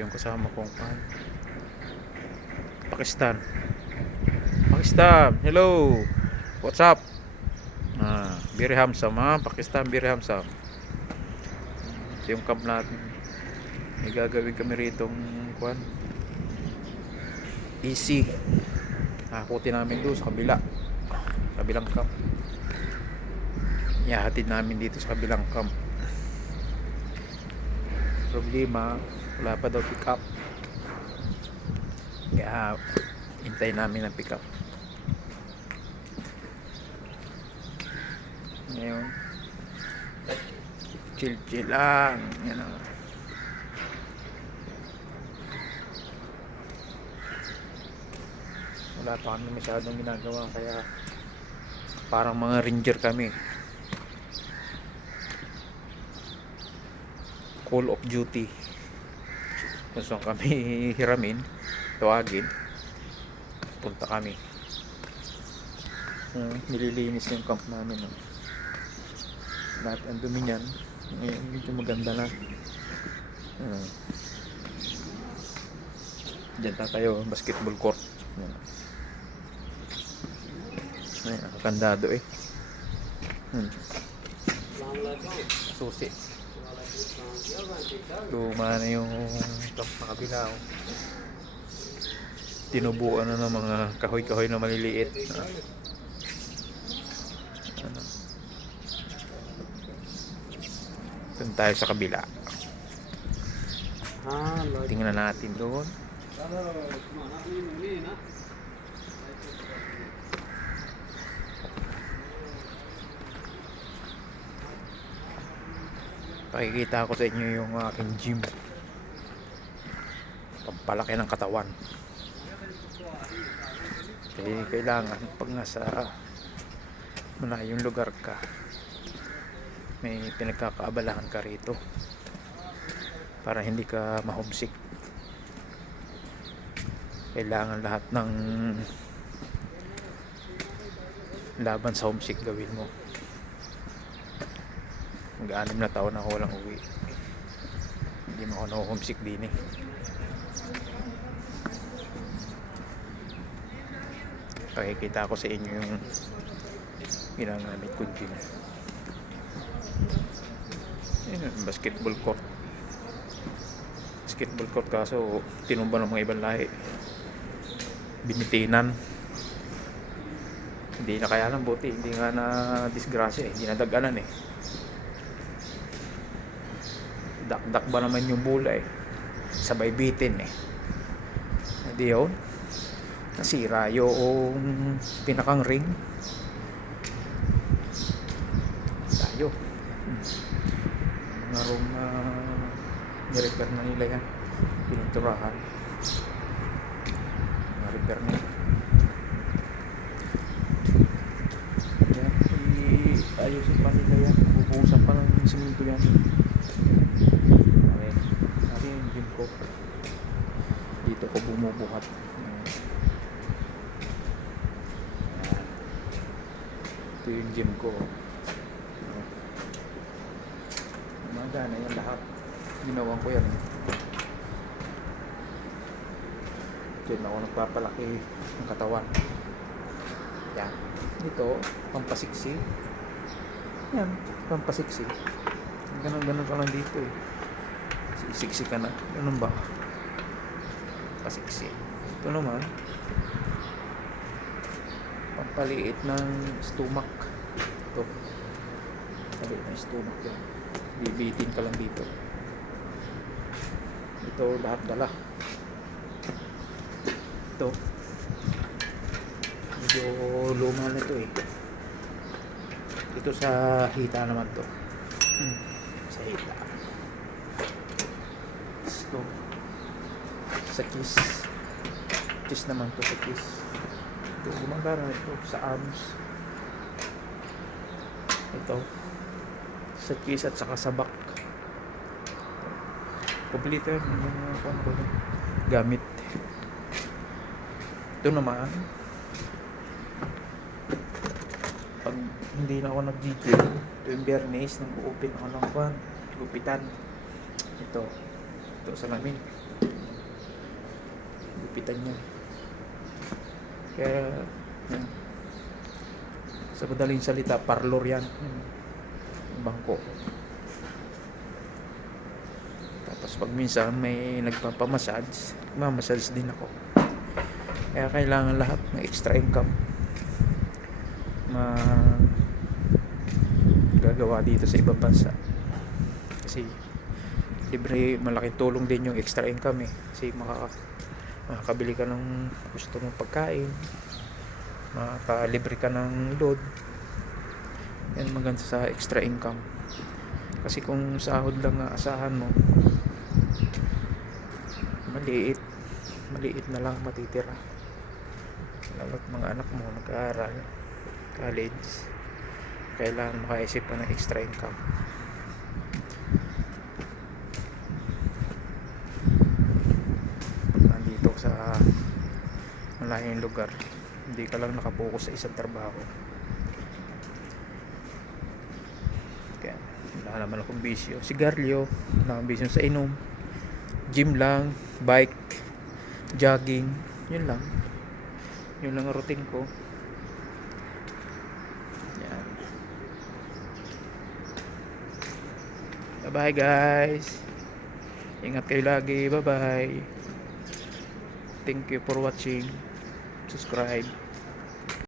yung kasama kong pan. Pakistan. Pakistan. Hello. What's up? Ah, very handsome ha. Pakistan, very handsome. Ito yung camp natin. May gagawin kami rito kwan. Easy. Nakakuti namin doon sa kabila. Kabilang camp. Ihahatid namin dito sa kabilang camp. Problema, wala pa daw pick up. Kaya hintay namin ang pick up. Ngayon, chill chill lang. Yan o. Wala pa kami masyadong ginagawa kaya parang mga ranger kami. Call of Duty. Gusto kami hiramin, tawagin. Punta kami. Uh, nililinis yung camp namin. No? Lahat ang dumi niyan. Ngayon, medyo maganda na. Uh, Diyan na tayo, basketball court. Yan. Ay, nakakandado eh. Hmm. Susi. Luma na yung top na kabila. Oh. Tinubuan na ng mga kahoy-kahoy na maliliit. Ah. Ano. Doon tayo sa kabila. Ah, Tingnan natin doon. Hello, come on. Pakikita ko sa inyo yung aking gym. Pampalaki ng katawan. Kaya kailangan pag nasa malayong lugar ka, may pinagkakaabalahan ka rito para hindi ka mahomesick. Kailangan lahat ng laban sa homesick gawin mo. Mag-anim na taon na ako walang uwi. Hindi mo ako na-homesick din eh. Pakikita ko sa inyo yung ginagamit ko gym. Basketball court. Basketball court kaso tinumba ng mga ibang lahi. Binitinan. Hindi na kaya ng buti, hindi nga na disgrasya eh, hindi na daganan eh. Dakdak ba naman yung bola eh. Sabay bitin eh. Hindi yun. Nasira yung pinakang ring. Tayo. Mga room na nirepair na nila yan. Pininturahan. Na-repair na yan. Yan. I-ayusin pa nila yan. Bubuhusan pa ng siminto yan. Okay. Natin yung gym ko. Dito ko bumubuhat. Ito yung gym ko. Ayan. Umaga na yan lahat. Ginawan ko yan. Diyan ako nagpapalaki ng katawan. Yan. Ito, pampasiksi. Yan, pampasiksi. Ganun, ganun ka lang dito eh. Sisiksi ka na. Ganun ba? Pasiksi. Ito naman, pampaliit ng stomach. Ito. Paliit ng stomach yan. Bibitin ka lang dito. Ito lahat dala. Ito. Medyo luma na ito eh. Ito sa hita naman to. Hmm. Sa hita. Ito. Sa kiss. Kiss naman to sa kiss. Ito gumagana ito sa arms. Ito. Sa kiss at saka sa back. Kompleto yan. Yung mga gamit. Ito naman. Pag hindi na ako nag-gym, ito yung bernays, nag-open ako ng kwan. Gupitan. Ito. Ito sa lamin. gigipitan niya. Kaya, yan. Sa madaling salita, parlor yan. Bangko. Tapos pag minsan may nagpapamassage, mamassage din ako. Kaya kailangan lahat ng extra income ma gagawa dito sa ibang bansa. Kasi libre malaking tulong din yung extra income eh. Kasi makaka makakabili ka ng gusto mong pagkain, makakalibre ka ng load. Yan maganda sa extra income. Kasi kung sahod lang ang asahan mo, maliit maliit na lang matitira lalo't mga anak mo nag-aaral college kailangan makaisip ka ng extra income pag nandito ka sa malayong lugar. Hindi ka lang nakapokus sa isang trabaho. Kaya wala naman akong bisyo. Sigarilyo wala akong bisyo sa inom. Gym lang bike jogging yun lang. Yun lang ang routine ko. Yan. Bye bye guys. Ingat kayo lagi. Bye bye thank you for watching subscribe